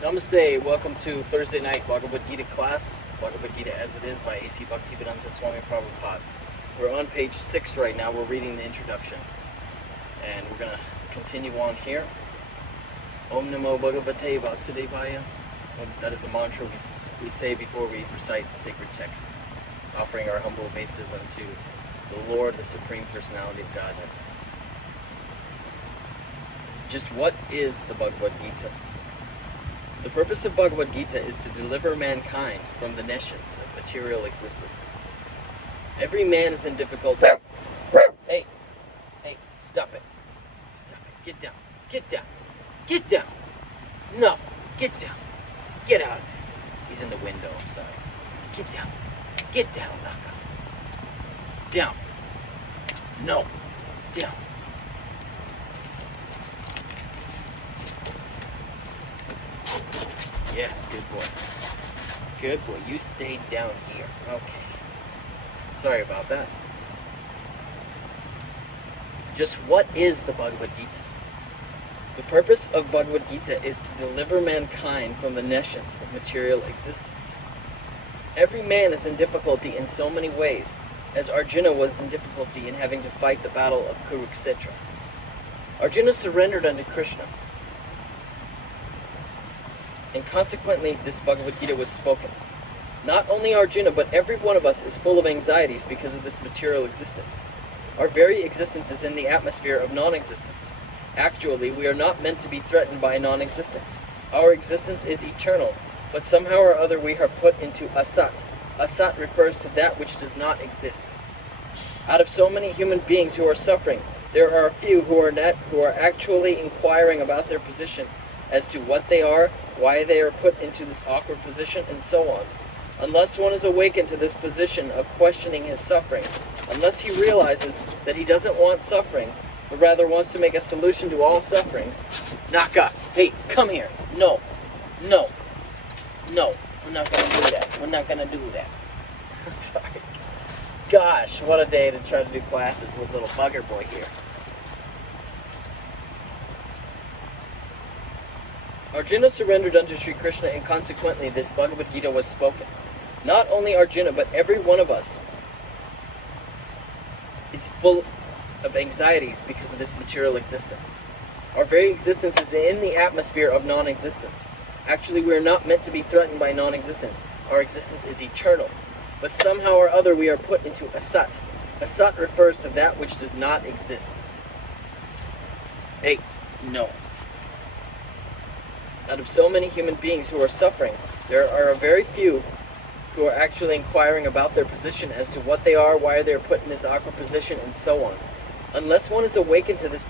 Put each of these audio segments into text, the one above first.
Namaste, welcome to Thursday night Bhagavad Gita class, Bhagavad Gita as it is by A.C. Bhaktivedanta Swami Prabhupada. We're on page 6 right now, we're reading the introduction. And we're going to continue on here. Om Namo Bhagavate Vasudevaya. That is a mantra we say before we recite the sacred text, offering our humble obeisances unto the Lord, the Supreme Personality of Godhead. Just what is the Bhagavad Gita? The purpose of Bhagavad Gita is to deliver mankind from the nescience of material existence. Every man is in difficulty. Hey, stop it. Stop it. Get down. Get down. Get down. No, get down. Get out of there. He's in the window, I'm sorry. Get down. Get down, Naka. Down. No. Down. Yes, good boy. Good boy. You stayed down here. Okay. Sorry about that. Just what is the Bhagavad Gita? The purpose of Bhagavad Gita is to deliver mankind from the nescience of material existence. Every man is in difficulty in so many ways, as Arjuna was in difficulty in having to fight the battle of Kurukshetra. Arjuna surrendered unto Krishna, and consequently this Bhagavad Gita was spoken. Not only Arjuna, but every one of us is full of anxieties because of this material existence. Our very existence is in the atmosphere of non-existence. Actually, we are not meant to be threatened by non-existence. Our existence is eternal, but somehow or other we are put into asat. Asat refers to that which does not exist. Out of so many human beings who are suffering, there are a few who are actually inquiring about their position as to what they are, why they are put into this awkward position, and so on. Unless one is awakened to this position of questioning his suffering, unless he realizes that he doesn't want suffering, but rather wants to make a solution to all sufferings. Naka, hey, come here. No, we're not going to do that. We're not going to do that. I'm sorry. Gosh, what a day to try to do classes with little bugger boy here. Arjuna surrendered unto Sri Krishna, and consequently this Bhagavad Gita was spoken. Not only Arjuna, but every one of us is full of anxieties because of this material existence. Our very existence is in the atmosphere of non-existence. Actually, we are not meant to be threatened by non-existence. Our existence is eternal. But somehow or other we are put into asat. Asat refers to that which does not exist. Hey, no. Out of so many human beings who are suffering, there are a very few who are actually inquiring about their position as to what they are, why they are put in this awkward position, and so on. Unless one is awakened to this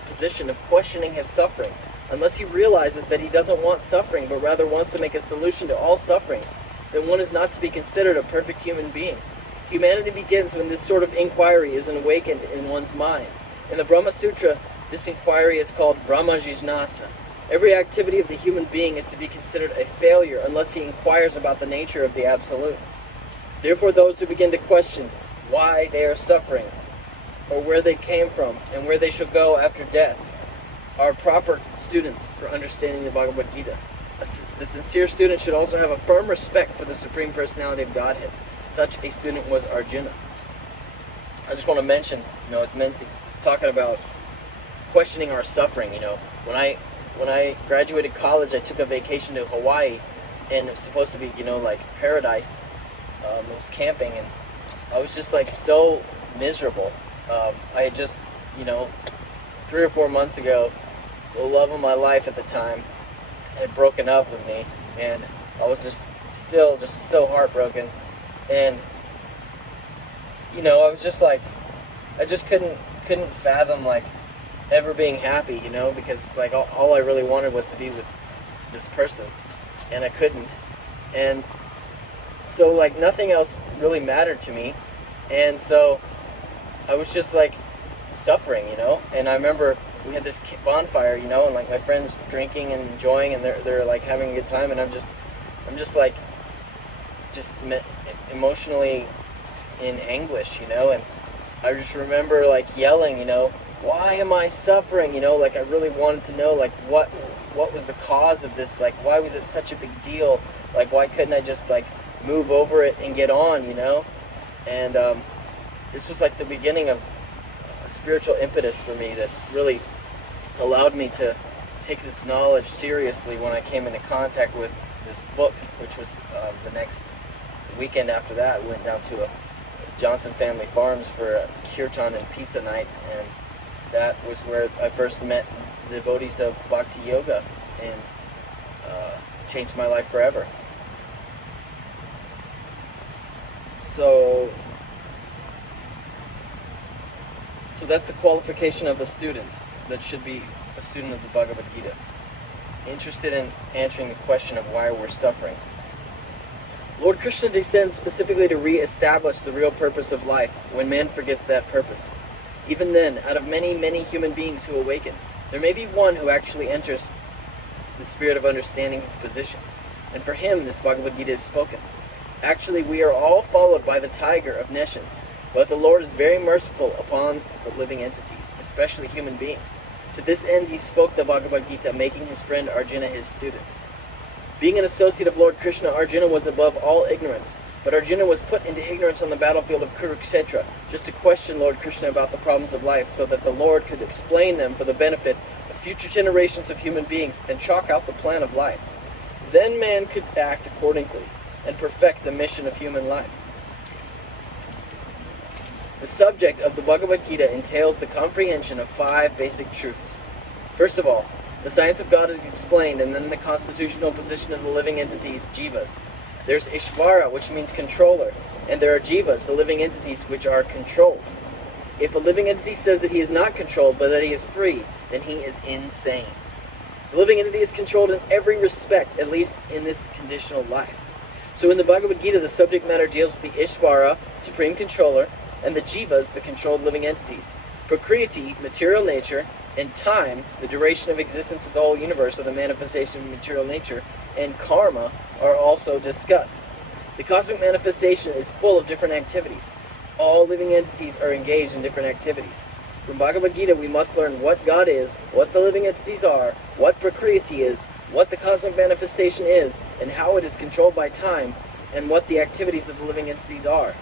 position of questioning his suffering, unless he realizes that he doesn't want suffering, but rather wants to make a solution to all sufferings, then one is not to be considered a perfect human being. Humanity begins when this sort of inquiry is awakened in one's mind. In the Brahma Sutra, this inquiry is called Brahma Jijnasa. Every activity of the human being is to be considered a failure unless he inquires about the nature of the Absolute. Therefore, those who begin to question why they are suffering, or where they came from, and where they shall go after death, are proper students for understanding the Bhagavad Gita. The sincere student should also have a firm respect for the Supreme Personality of Godhead. Such a student was Arjuna. I just want to mention, it's talking about questioning our suffering. When I graduated college, I took a vacation to Hawaii, and it was supposed to be, like paradise. It was camping, and I was just like so miserable. I had just, 3 or 4 months ago, the love of my life at the time had broken up with me, and I was just so heartbroken. And, I was just like, I just couldn't fathom, like, ever being happy, because it's like all I really wanted was to be with this person, and I couldn't. And so, like, nothing else really mattered to me, and so I was just like suffering, and I remember we had this bonfire, and like my friends drinking and enjoying, and they're like having a good time, and I'm just like emotionally in anguish, and I just remember like yelling, why am I suffering? Like I really wanted to know like what what was the cause of this? Like, why was it such a big deal? Like, why couldn't I just, like, move over it and get on, you know? And this was like the beginning of a spiritual impetus for me that really allowed me to take this knowledge seriously when I came into contact with this book, which was the next weekend after that. We went down to a Johnson Family Farms for a kirtan and pizza night, and that was where I first met devotees of Bhakti Yoga, and changed my life forever. So that's the qualification of a student that should be a student of the Bhagavad Gita, interested in answering the question of why we're suffering. Lord Krishna descends specifically to re-establish the real purpose of life when man forgets that purpose. Even then, out of many, many human beings who awaken, there may be one who actually enters the spirit of understanding his position, and for him this Bhagavad Gita is spoken. Actually, we are all followed by the tiger of nescience, but the Lord is very merciful upon the living entities, especially human beings. To this end he spoke the Bhagavad Gita, making his friend Arjuna his student. Being an associate of Lord Krishna, Arjuna was above all ignorance, but Arjuna was put into ignorance on the battlefield of Kurukshetra, just to question Lord Krishna about the problems of life, so that the Lord could explain them for the benefit of future generations of human beings and chalk out the plan of life. Then man could act accordingly and perfect the mission of human life. The subject of the Bhagavad Gita entails the comprehension of 5 basic truths. First of all, the science of God is explained, and then the constitutional position of the living entities, jivas. There's Ishvara, which means controller, and there are jivas, the living entities, which are controlled. If a living entity says that he is not controlled, but that he is free, then he is insane. The living entity is controlled in every respect, at least in this conditional life. So in the Bhagavad Gita, the subject matter deals with the Ishvara, supreme controller, and the jivas, the controlled living entities. Prakriti, material nature, and time, the duration of existence of the whole universe, or the manifestation of material nature, and karma are also discussed. The cosmic manifestation is full of different activities. All living entities are engaged in different activities. From Bhagavad Gita, we must learn what God is, what the living entities are, what Prakriti is, what the cosmic manifestation is, and how it is controlled by time, and what the activities of the living entities are.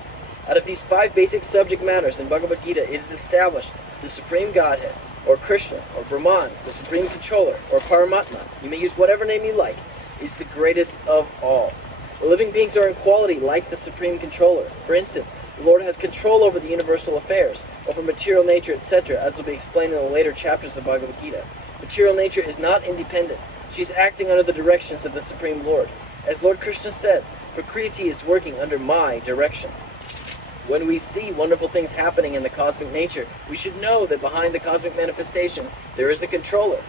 Out of these 5 basic subject matters in Bhagavad Gita, it is established the Supreme Godhead, or Krishna, or Brahman, the Supreme Controller, or Paramatma, you may use whatever name you like, is the greatest of all. The living beings are in quality like the Supreme Controller. For instance, the Lord has control over the universal affairs, over material nature, etc., as will be explained in the later chapters of Bhagavad Gita. Material nature is not independent. She is acting under the directions of the Supreme Lord. As Lord Krishna says, Prakriti is working under my direction. When we see wonderful things happening in the cosmic nature, we should know that behind the cosmic manifestation, there is a controller.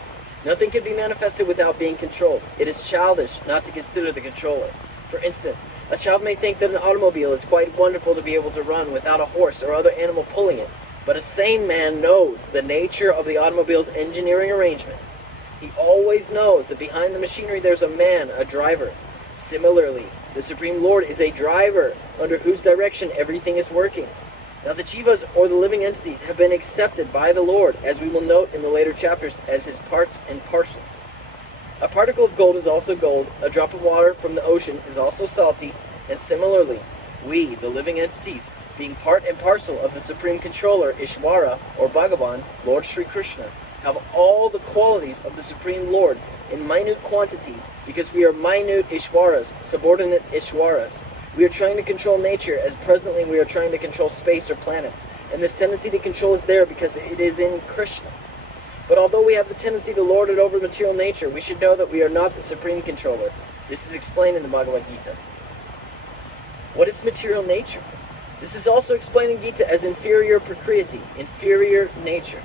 Nothing can be manifested without being controlled. It is childish not to consider the controller. For instance, a child may think that an automobile is quite wonderful to be able to run without a horse or other animal pulling it, but a sane man knows the nature of the automobile's engineering arrangement. He always knows that behind the machinery there's a man, a driver. Similarly, the Supreme Lord is a driver under whose direction everything is working. Now the jivas, or the living entities, have been accepted by the Lord, as we will note in the later chapters, as his parts and parcels. A particle of gold is also gold, a drop of water from the ocean is also salty, and similarly, we, the living entities, being part and parcel of the Supreme Controller, Ishvara, or Bhagavan, Lord Sri Krishna, have all the qualities of the Supreme Lord in minute quantity, because we are minute Ishwaras, subordinate Ishwaras. We are trying to control nature as presently we are trying to control space or planets, and this tendency to control is there because it is in Krishna. But although we have the tendency to lord it over material nature, we should know that we are not the Supreme Controller. This is explained in the Bhagavad Gita. What is material nature? This is also explained in Gita as inferior Prakriti, inferior nature.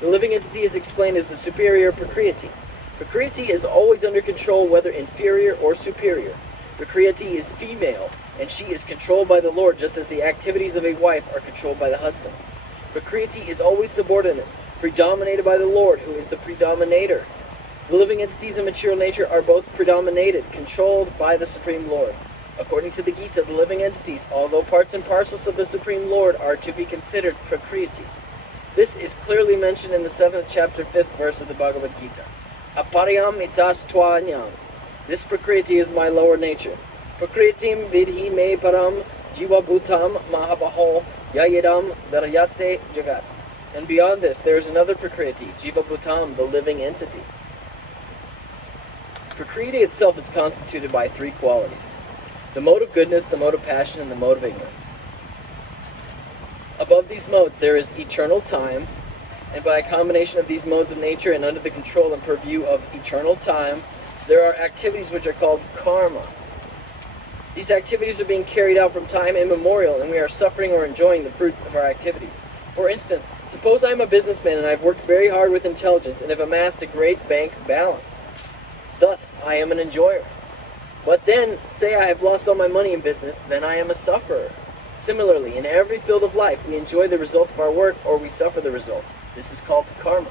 The living entity is explained as the superior Prakriti. Prakriti is always under control, whether inferior or superior. Prakriti is female, and she is controlled by the Lord, just as the activities of a wife are controlled by the husband. Prakriti is always subordinate, predominated by the Lord, who is the predominator. The living entities and material nature are both predominated, controlled by the Supreme Lord. According to the Gita, the living entities, although parts and parcels of the Supreme Lord, are to be considered Prakriti. This is clearly mentioned in the 7th chapter, 5th verse of the Bhagavad Gita. Aparyam itas twanyam. This Prakriti is my lower nature. Prakritim vidhi me param jiva bhutam mahabaho yayidam daryate jagat. And beyond this, there is another Prakriti, Jiva Bhutam, the living entity. Prakriti itself is constituted by three qualities: the mode of goodness, the mode of passion, and the mode of ignorance. Above these modes, there is eternal time, and by a combination of these modes of nature and under the control and purview of eternal time, there are activities which are called karma. These activities are being carried out from time immemorial, and we are suffering or enjoying the fruits of our activities. For instance, suppose I am a businessman and I have worked very hard with intelligence and have amassed a great bank balance. Thus, I am an enjoyer. But then, say I have lost all my money in business, then I am a sufferer. Similarly, in every field of life, we enjoy the result of our work or we suffer the results. This is called karma.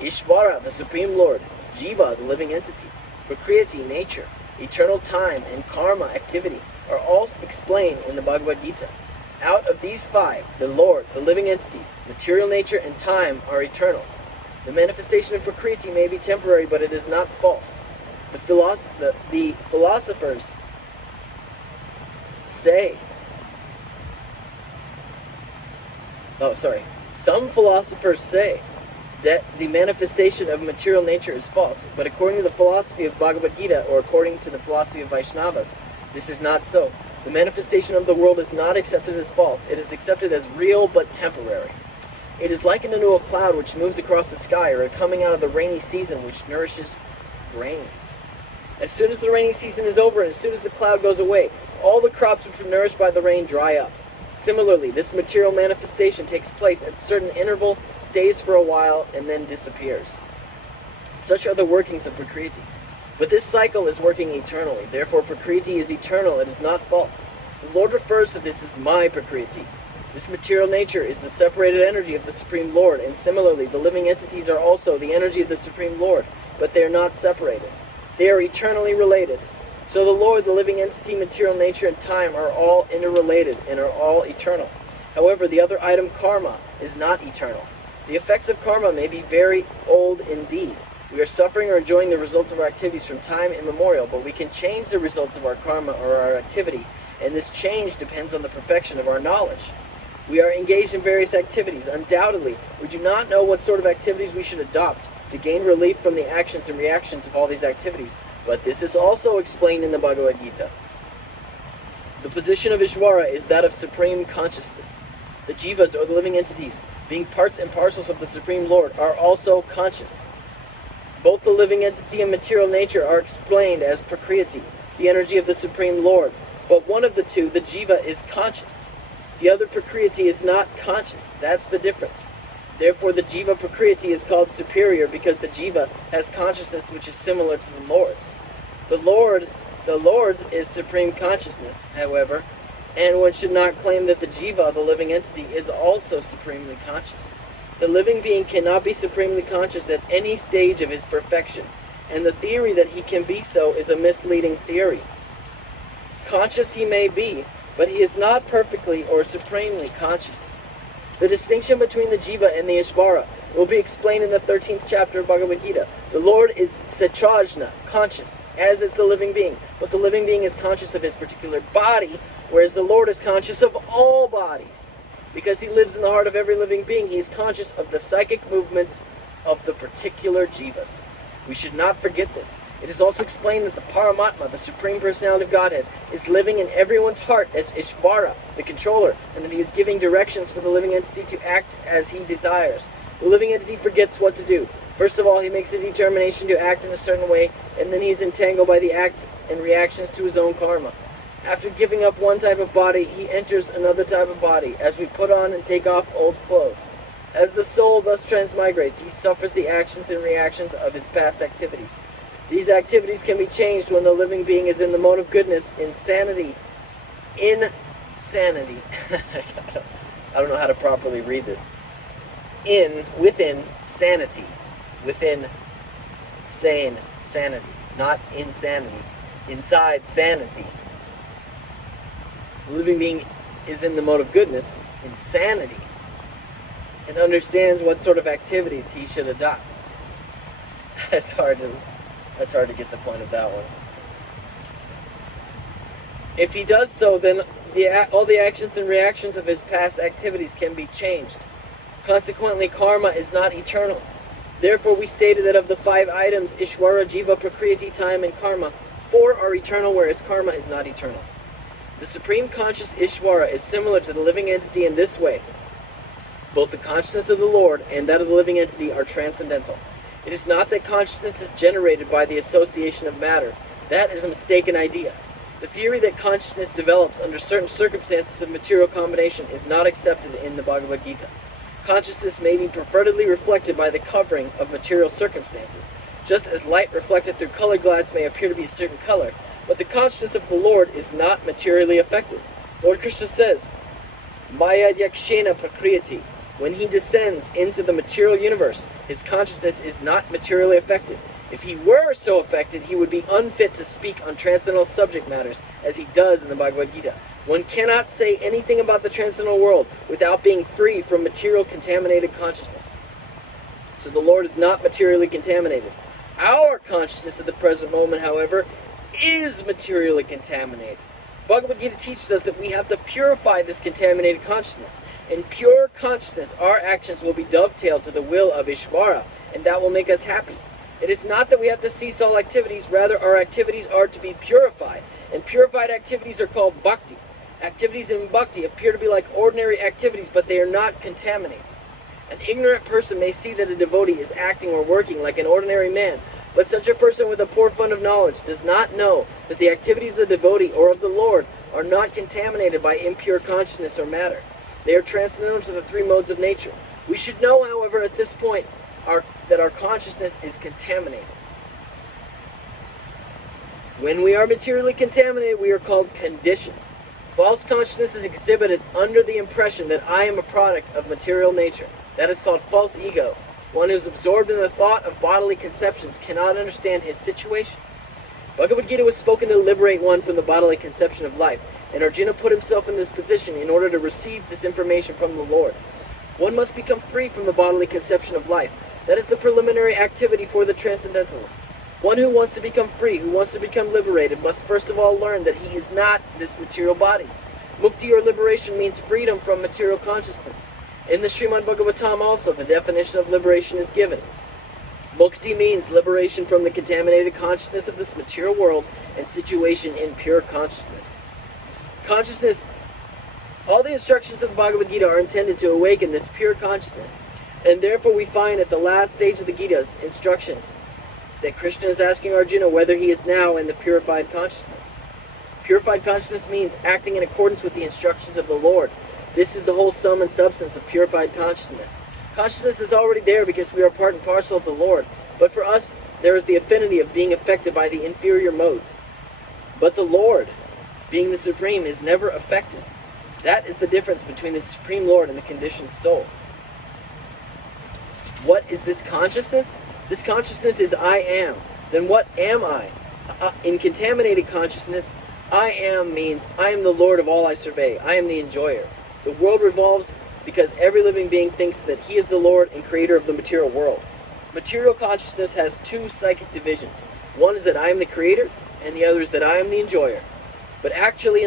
Ishvara, the Supreme Lord, Jiva, the living entity, Prakriti, nature, eternal time, and karma, activity, are all explained in the Bhagavad Gita. Out of these five, the Lord, the living entities, material nature, and time are eternal. The manifestation of Prakriti may be temporary, but it is not false. The philosophers say... Some philosophers say that the manifestation of material nature is false, but according to the philosophy of Bhagavad Gita, or according to the philosophy of Vaishnavas, this is not so. The manifestation of the world is not accepted as false. It is accepted as real but temporary. It is likened unto a cloud which moves across the sky, or a coming out of the rainy season which nourishes grains. As soon as the rainy season is over, and as soon as the cloud goes away, all the crops which were nourished by the rain dry up. Similarly, this material manifestation takes place at a certain interval, stays for a while, and then disappears. Such are the workings of Prakriti. But this cycle is working eternally. Therefore, Prakriti is eternal. It is not false. The Lord refers to this as my Prakriti. This material nature is the separated energy of the Supreme Lord, and similarly, the living entities are also the energy of the Supreme Lord, but they are not separated. They are eternally related. So the Lord, the living entity, material nature, and time are all interrelated and are all eternal. However, the other item, karma, is not eternal. The effects of karma may be very old indeed. We are suffering or enjoying the results of our activities from time immemorial, but we can change the results of our karma or our activity, and this change depends on the perfection of our knowledge. We are engaged in various activities. Undoubtedly, we do not know what sort of activities we should adopt to gain relief from the actions and reactions of all these activities, but this is also explained in the Bhagavad Gita. The position of Ishvara is that of supreme consciousness. The jivas, or the living entities, being parts and parcels of the Supreme Lord, are also conscious. Both the living entity and material nature are explained as Prakriti, the energy of the Supreme Lord, but one of the two, the jiva, is conscious. The other Prakriti is not conscious. That's the difference. Therefore, the jiva Prakriti is called superior because the jiva has consciousness which is similar to the Lord's. The Lord's is supreme consciousness, however, and one should not claim that the jiva, the living entity, is also supremely conscious. The living being cannot be supremely conscious at any stage of his perfection, and the theory that he can be so is a misleading theory. Conscious he may be, but he is not perfectly or supremely conscious. The distinction between the jiva and the ishvara will be explained in the 13th chapter of Bhagavad Gita. The Lord is satrajna, conscious, as is the living being, but the living being is conscious of his particular body, whereas the Lord is conscious of all bodies. Because he lives in the heart of every living being, he is conscious of the psychic movements of the particular jivas. We should not forget this. It is also explained that the Paramatma, the Supreme Personality of Godhead, is living in everyone's heart as Ishvara, the controller, and that he is giving directions for the living entity to act as he desires. The living entity forgets what to do. First of all, he makes a determination to act in a certain way, and then he is entangled by the acts and reactions to his own karma. After giving up one type of body, he enters another type of body, as we put on and take off old clothes. As the soul thus transmigrates, he suffers the actions and reactions of his past activities. These activities can be changed when the living being is in the mode of goodness, insanity. I don't know how to properly read this. Within sanity. Within sanity. Not insanity. Inside sanity. The living being is in the mode of goodness, insanity, and understands what sort of activities he should adopt. That's hard to get the point of that one. If he does so, then all the actions and reactions of his past activities can be changed. Consequently, karma is not eternal. Therefore, we stated that of the 5 items, Ishvara, Jiva, Prakriti, time, and karma, 4 are eternal, whereas karma is not eternal. The supreme conscious Ishvara is similar to the living entity in this way. Both the consciousness of the Lord and that of the living entity are transcendental. It is not that consciousness is generated by the association of matter. That is a mistaken idea. The theory that consciousness develops under certain circumstances of material combination is not accepted in the Bhagavad Gita. Consciousness may be pervertedly reflected by the covering of material circumstances, just as light reflected through colored glass may appear to be a certain color, but the consciousness of the Lord is not materially affected. Lord Krishna says, Maya yakshena prakriti. When he descends into the material universe, his consciousness is not materially affected. If he were so affected, he would be unfit to speak on transcendental subject matters, as he does in the Bhagavad Gita. One cannot say anything about the transcendental world without being free from material contaminated consciousness. So the Lord is not materially contaminated. Our consciousness at the present moment, however, is materially contaminated. Bhagavad Gita teaches us that we have to purify this contaminated consciousness. In pure consciousness, our actions will be dovetailed to the will of Ishvara, and that will make us happy. It is not that we have to cease all activities, rather our activities are to be purified, and purified activities are called bhakti. Activities in bhakti appear to be like ordinary activities, but they are not contaminated. An ignorant person may see that a devotee is acting or working like an ordinary man, but such a person with a poor fund of knowledge does not know that the activities of the devotee or of the Lord are not contaminated by impure consciousness or matter. They are transcendental to the 3 modes of nature. We should know, however, at this point, that our consciousness is contaminated. When we are materially contaminated, we are called conditioned. False consciousness is exhibited under the impression that I am a product of material nature. That is called false ego. One who is absorbed in the thought of bodily conceptions cannot understand his situation. Bhagavad Gita was spoken to liberate one from the bodily conception of life, and Arjuna put himself in this position in order to receive this information from the Lord. One must become free from the bodily conception of life. That is the preliminary activity for the transcendentalist. One who wants to become free, who wants to become liberated, must first of all learn that he is not this material body. Mukti or liberation means freedom from material consciousness. In the Srimad Bhagavatam also, the definition of liberation is given. Mukti means liberation from the contaminated consciousness of this material world and situation in pure consciousness. Consciousness, all the instructions of the Bhagavad Gita are intended to awaken this pure consciousness. And therefore we find at the last stage of the Gita's instructions that Krishna is asking Arjuna whether he is now in the purified consciousness. Purified consciousness means acting in accordance with the instructions of the Lord. This is the whole sum and substance of purified consciousness. Consciousness is already there because we are part and parcel of the Lord. But for us, there is the affinity of being affected by the inferior modes. But the Lord, being the Supreme, is never affected. That is the difference between the Supreme Lord and the conditioned soul. What is this consciousness? This consciousness is I am. Then what am I? In contaminated consciousness, I am means I am the Lord of all I survey. I am the enjoyer. The world revolves because every living being thinks that he is the Lord and creator of the material world. Material consciousness has 2 psychic divisions. One is that I am the creator, and the other is that I am the enjoyer. But actually,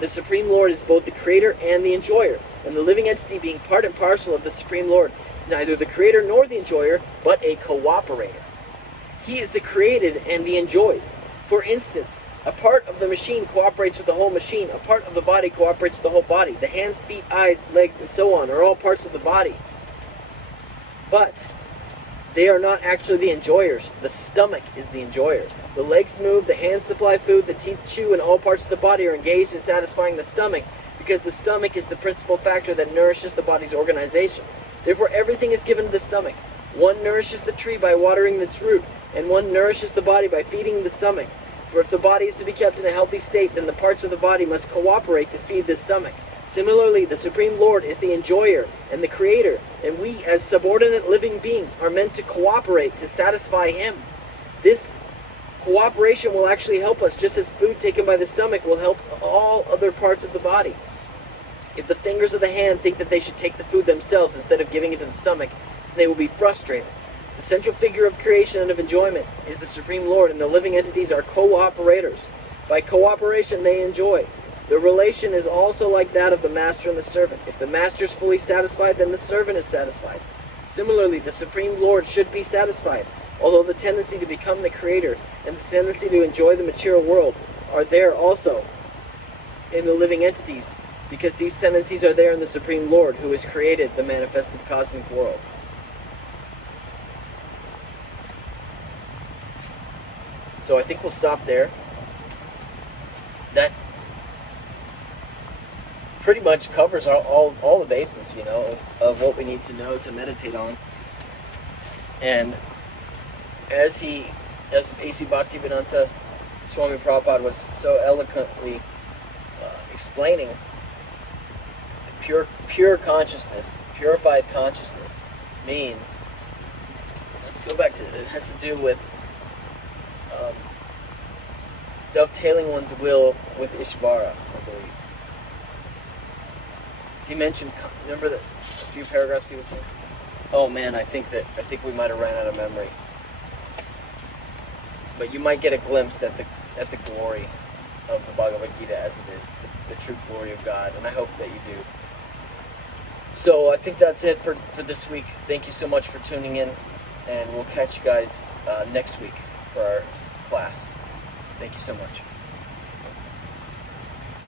the Supreme Lord is both the creator and the enjoyer. And the living entity, being part and parcel of the Supreme Lord, is neither the creator nor the enjoyer, but a cooperator. He is the created and the enjoyed. For instance, a part of the machine cooperates with the whole machine. A part of the body cooperates with the whole body. The hands, feet, eyes, legs, and so on are all parts of the body. But they are not actually the enjoyers. The stomach is the enjoyer. The legs move, the hands supply food, the teeth chew, and all parts of the body are engaged in satisfying the stomach, because the stomach is the principal factor that nourishes the body's organization. Therefore, everything is given to the stomach. One nourishes the tree by watering its root, and one nourishes the body by feeding the stomach. For if the body is to be kept in a healthy state, then the parts of the body must cooperate to feed the stomach. Similarly, the Supreme Lord is the enjoyer and the creator, and we, as subordinate living beings, are meant to cooperate to satisfy him. This cooperation will actually help us, just as food taken by the stomach will help all other parts of the body. If the fingers of the hand think that they should take the food themselves instead of giving it to the stomach, they will be frustrated. The central figure of creation and of enjoyment is the Supreme Lord, and the living entities are co-operators. By cooperation they enjoy. The relation is also like that of the master and the servant. If the master is fully satisfied, then the servant is satisfied. Similarly, the Supreme Lord should be satisfied, although the tendency to become the creator and the tendency to enjoy the material world are there also in the living entities, because these tendencies are there in the Supreme Lord, who has created the manifested cosmic world. So I think we'll stop there. That pretty much covers all the bases, of what we need to know to meditate on. And as A.C. Bhaktivedanta Swami Prabhupada was so eloquently explaining, pure consciousness, purified consciousness means, let's go back to it, it has to do with dovetailing one's will with Ishvara, I believe. So he mentioned, remember that a few paragraphs he was saying? Oh man, I think we might have ran out of memory. But you might get a glimpse at the glory of the Bhagavad Gita as it is, the true glory of God, and I hope that you do. So I think that's it for this week. Thank you so much for tuning in, and we'll catch you guys next week for our class. Thank you so much.